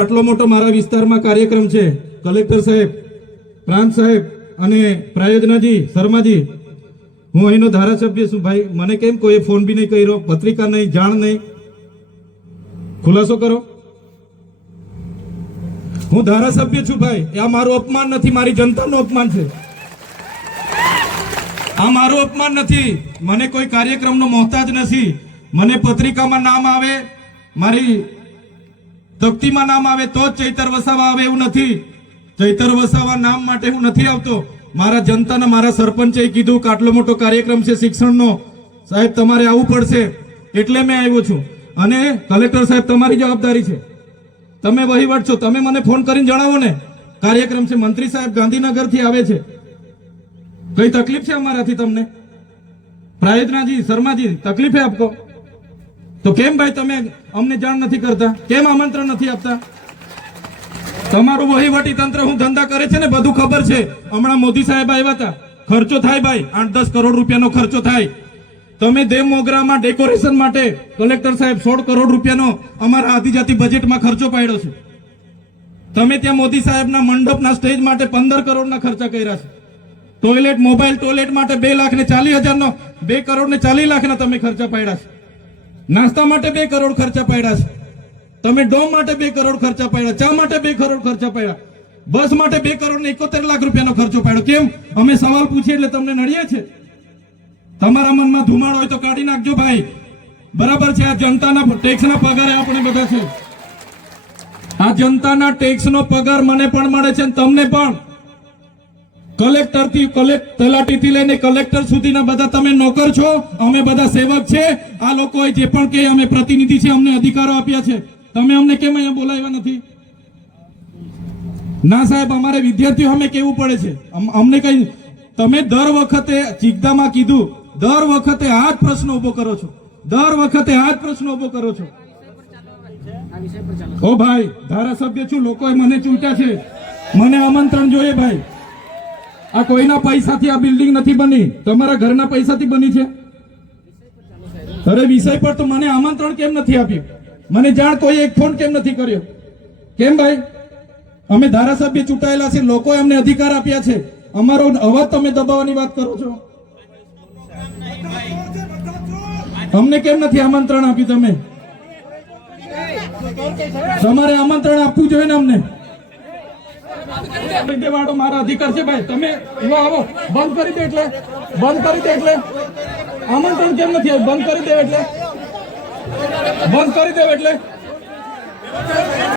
આટલો મોટો મારા વિસ્તારમાં કાર્યક્રમ છે, કલેક્ટર સાહેબ, પ્રાંત સાહેબ અને પ્રાયોજનાજી, શર્માજી, હું અહીંનો ધારાસભ્ય છું ભાઈ. મને કેમ કોઈ ફોન બી નહીં કર્યો, પત્રિકા નહીં, જાણ નહીં, ખુલાસો કરો. હું ધારાસભ્ય છું ભાઈ. આ મારું અપમાન નથી, મારી જનતાનું અપમાન છે. આ મારું અપમાન નથી. મને કોઈ કાર્યક્રમનો મોહતાજ નથી. મને પત્રિકામાં નામ આવે, મારી તકતીમાં નામ આવે તો જ ચૈતર વસાવા આવે એવું નથી. ચૈતર વસાવા નામ માટે હું નથી આવતો. મારા જનતાના, મારા સરપંચે કીધું કે આટલો મોટો કાર્યક્રમ છે શિક્ષણનો, સાહેબ તમારે આવવું પડશે, એટલે મેં આવ્યો છું. અને કલેક્ટર સાહેબ, તમારી જવાબદારી છે, તમે વહીવટ છો, તમે મને ફોન કરીને જણાવો ને કાર્યક્રમ છે. મંત્રી સાહેબ ગાંધીનગરથી આવે છે, કઈ તકલીફ છે અમારાથી તમને? પ્રાયોજનાજી, શર્માજી, તકલીફ है आपको? તો કેમ ભાઈ તમે અમને જાણ નથી કરતા? કેમ આમંત્રણ નથી આપતા? તમારું વહીવટી તંત્ર હું ધંધા કરે છે ને બધું ખબર છે. હમણાં મોદી સાહેબ આવ્યા હતા, ખર્ચો થાય ભાઈ, 8-10 કરોડ રૂપિયાનો ખર્ચો થાય. તમે દેવ મોગરામાં ડેકોરેશન માટે કલેક્ટર સાહેબ 16 કરોડ રૂપિયાનો અમારા આદિજાતિ બજેટમાં ખર્ચો પાડ્યો છે. તમે ત્યાં મોદી સાહેબના મંડપના સ્ટેજ માટે 15 કરોડના ખર્ચા કર્યા છે. ટોયલેટ, મોબાઈલ ટોયલેટ માટે 2,40,000નો 2 કરોડ ને 40 લાખના તમે ખર્ચા પાડ્યા છે. નાસ્તા માટે 2 કરોડ ખર્ચા પાડ્યા છે. તમે ડોમ માટે 2 કરોડ ખર્ચા પાડ્યા, ચા માટે 2 કરોડ ખર્ચા પાડ્યા, બસ માટે 2 કરોડ ને 71 લાખ રૂપિયાનો ખર્ચો પાડ્યો. કેમ? અમે સવાલ પૂછીએ એટલે તમને નડીએ છે? તમારા મનમાં ધુમાડો હોય તો કાઢી નાખજો ભાઈ. બરાબર છે, આ જનતાના ટેક્સના પગારે આપણે બધા છે. આ જનતાના ટેક્સનો પગાર મને પણ મળે છે, તમને પણ. કલેક્ટરથી તલાટીથી લઈને કલેક્ટર સુધીના બધા તમે નોકર છો, અમે બધા સેવક છે. આ લોકોએ જે પણ કે અમે પ્રતિનિધિ છે, અમને અધિકારો આપ્યા છે. તમે અમને કેમ અહીંયા બોલાવ્યા નથી? ના સાહેબ, અમારે વિદ્યાર્થીઓ અમે કેવું પડે છે. અમને કઈ, તમે દર વખતે ચિકદામાં કીધું, દર વખતે આ જ પ્રશ્ન ઉભો કરો છો, દર વખતે આ જ પ્રશ્ન ઉભો કરો છો. ઓ ભાઈ, ધારાસભ્ય છું, લોકોએ મને ચૂંટ્યા છે, મને આમંત્રણ જોઈએ ભાઈ. આ કોઈના પૈસાથી આ બિલ્ડિંગ નથી બની, તમારા ઘરના પૈસાથી બની છે. અરે વિષય પર તો મને આમંત્રણ કેમ નથી આપ્યું? મને જાણ કોઈ એક ફોન કેમ નથી કર્યો? કેમ ભાઈ? અમે ધારાસભ્ય ચૂંટાયેલા છે, લોકોએ અમને અધિકાર આપ્યા છે, અમારો અવાજ તમે દબાવવાની વાત કરો છો. અમને કેમ નથી આમંત્રણ આપ્યું? તમે તમારે આમંત્રણ આપવું જોઈએ ને અમને. વાળો મારા અધિકાર છે ભાઈ. તમે આવો, બંધ કરી દે એટલે, બંધ કરી દે એટલે આમંત્રણ કેમ નથી આવ્યું? બંધ કરી દે એટલે, બંધ કરી દે એટલે